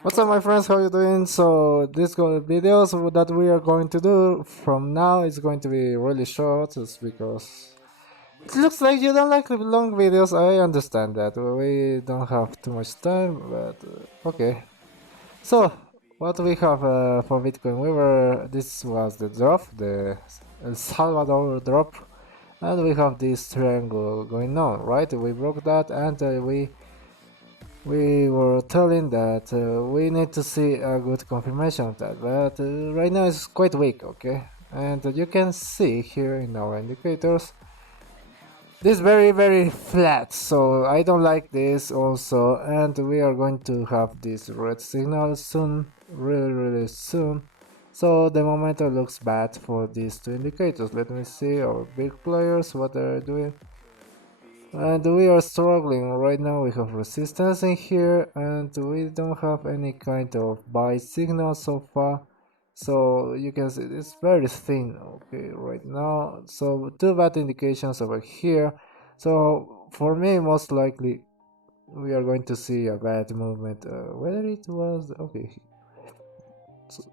What's up, my friends? How you doing? So this videos that we are going to do from now is going to be really short. It's because it looks like you don't like the long videos. I understand that we don't have too much time, but okay. So what we have for Bitcoin? This was the drop, the El Salvador drop, and we have this triangle going on, right? We broke that, and we were telling that we need to see a good confirmation of that, but right now it's quite weak, okay? And you can see here in our indicators this very flat, so I don't like this also, and we are going to have this red signal soon, really soon. So the momentum looks bad for these two indicators. Let me see our big players, what they're doing. And we are struggling right now. We have resistance in here, and we don't have any kind of buy signal so far. So you can see it's very thin, okay, right now. So two bad indications over here. So for me, most likely we are going to see a bad movement. Whether it was okay, so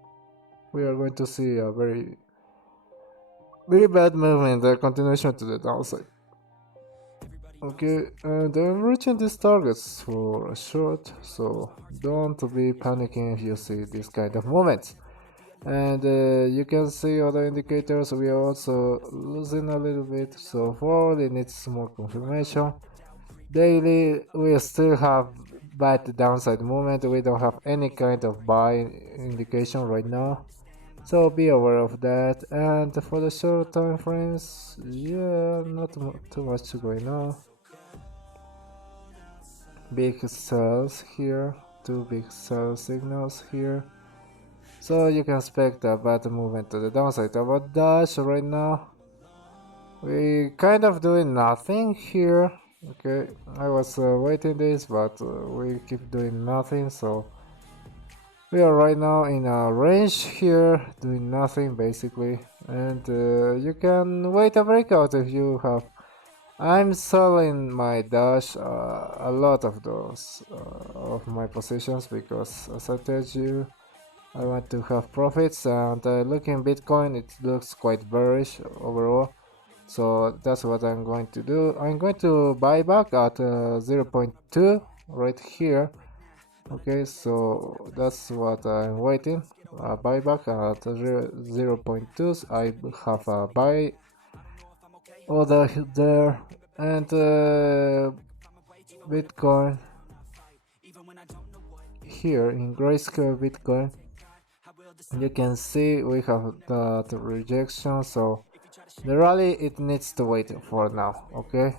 we are going to see a very bad movement, a continuation to the downside. Okay, and I'm reaching these targets for a short, so don't be panicking if you see this kind of movements. And you can see other indicators, we are also losing a little bit, so forward it needs more confirmation. Daily, we still have bad downside movement, we don't have any kind of buy indication right now. So be aware of that, and for the short time frames, yeah, not too much going on. Big cells here, two big cell signals here. So you can expect a bad movement to the downside. About Dash right now, we kind of doing nothing here. Okay, I was waiting this, but we keep doing nothing. So we are right now in a range here, doing nothing basically. And you can wait a breakout if you have. I'm selling my Dash, a lot of those of my positions, because as I told you, I want to have profits, and looking Bitcoin, it looks quite bearish overall. So that's what I'm going to do. I'm going to buy back at 0.2 right here. Okay, so that's what I'm waiting. Buyback at 0.2. I have a buy order there, and Bitcoin here in grayscale Bitcoin. You can see we have that rejection, so the rally it needs to wait for now. Okay,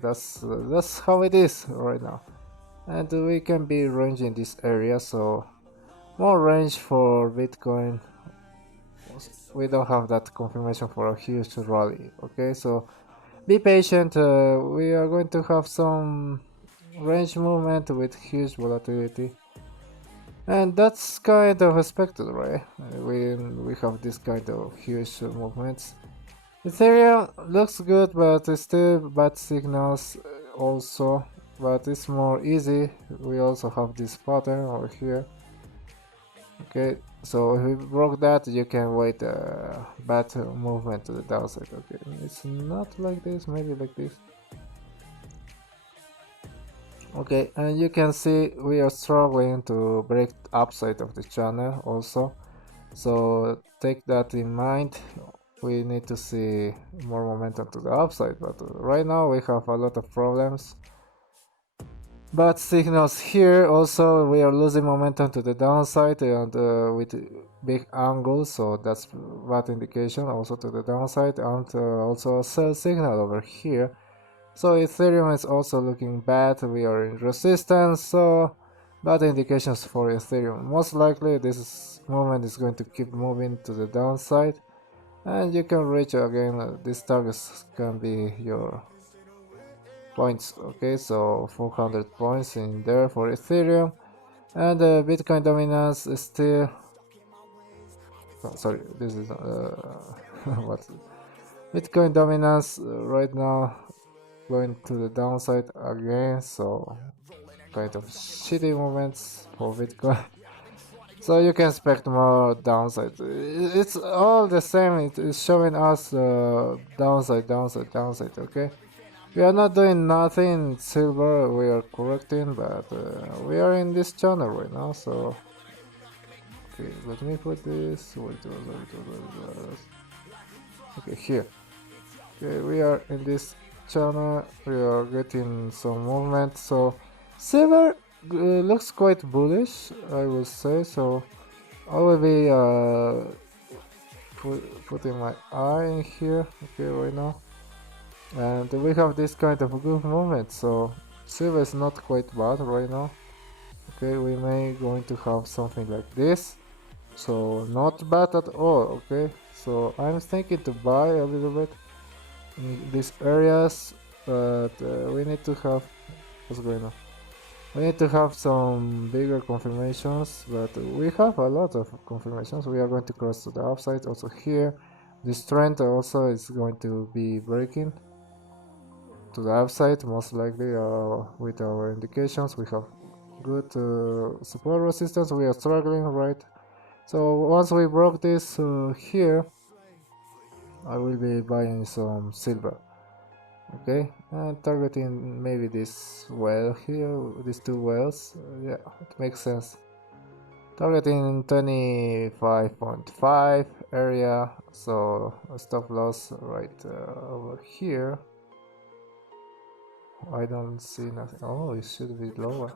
that's how it is right now, and we can be ranging this area, so more range for Bitcoin. We don't have that confirmation for a huge rally. Okay, so be patient. We are going to have some range movement with huge volatility, and that's kind of expected, right? We have this kind of huge movements. Ethereum looks good, but it's still bad signals also, but it's more easy. We also have this pattern over here. Okay, so if we broke that, you can wait a bad movement to the downside. Okay, it's not like this, maybe like this. Okay, and you can see we are struggling to break upside of the channel also, so take that in mind. We need to see more momentum to the upside, but right now we have a lot of problems. Bad signals here also, we are losing momentum to the downside, and with big angles, so that's bad indication also to the downside, and also a sell signal over here. So Ethereum is also looking bad, we are in resistance, so bad indications for Ethereum. Most likely this movement is going to keep moving to the downside, and you can reach again, these targets can be your points. Okay, so 400 points in there for Ethereum, and Bitcoin dominance is still, oh, sorry, this is what, Bitcoin dominance right now going to the downside again, so kind of shitty moments for Bitcoin. So you can expect more downside. It's all the same. It is showing us downside, downside, downside. Okay, we are not doing nothing in silver. We are correcting, but we are in this channel right now. So okay, let me put this. Okay, here. Okay, we are in this channel. We are getting some movement. So silver looks quite bullish, I will say. So I will be putting my eye in here, okay, right now, and we have this kind of good movement. So silver is not quite bad right now. Okay, we may going to have something like this, so not bad at all. Okay, so I'm thinking to buy a little bit in these areas, but we need to have what's going on. We need to have some bigger confirmations, but we have a lot of confirmations. We are going to cross to the upside also here. This trend also is going to be breaking to the upside, most likely. With our indications, we have good support resistance. We are struggling, right? So once we broke this here, I will be buying some silver. Okay, and targeting maybe this well here, these two wells. Yeah, it makes sense. Targeting 25.5 area, so a stop loss right over here. I don't see nothing. Oh, it should be lower.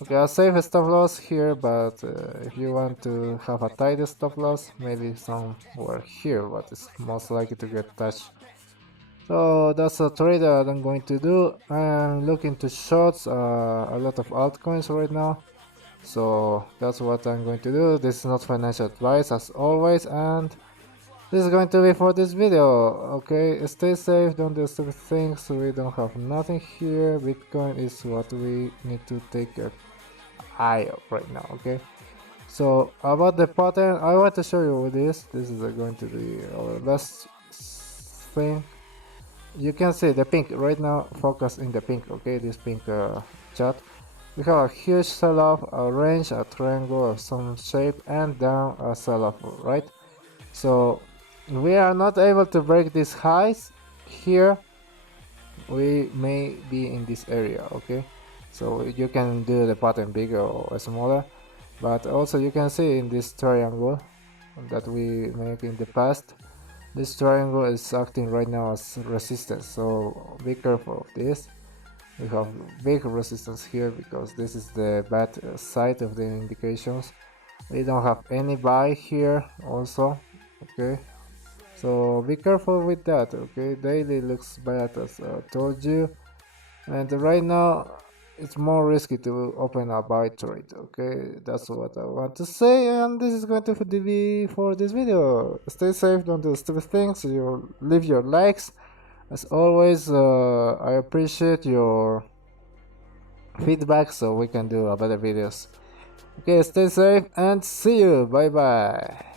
Okay, I'll save a stop loss here, but if you want to have a tighter stop loss, maybe somewhere here, but it's most likely to get touched. So that's a trade that I'm going to do. I'm looking to shorts a lot of altcoins right now. So that's what I'm going to do. This is not financial advice as always, and this is going to be for this video. Okay, stay safe, don't do stupid things. We don't have nothing here. Bitcoin is what we need to take an eye of right now. Okay, so about the pattern, I want to show you this. This is going to be our last thing. You can see the pink right now. Focus in the pink. Okay, this pink chart. We have a huge sell-off, a range, a triangle of some shape, and down a sell-off, right? So we are not able to break these highs here. We may be in this area. Okay, so you can do the pattern bigger or smaller, but also you can see in this triangle that we make in the past, this triangle is acting right now as resistance, so be careful of this. We have big resistance here because this is the bad side of the indications. We don't have any buy here also. Okay, so be careful with that. Okay, daily looks bad as I told you, and right now it's more risky to open a buy trade. Okay, that's what I want to say, and this is going to be for this video. Stay safe, don't do stupid things. You leave your likes. As always, I appreciate your feedback so we can do better videos. Okay, stay safe and see you. Bye bye.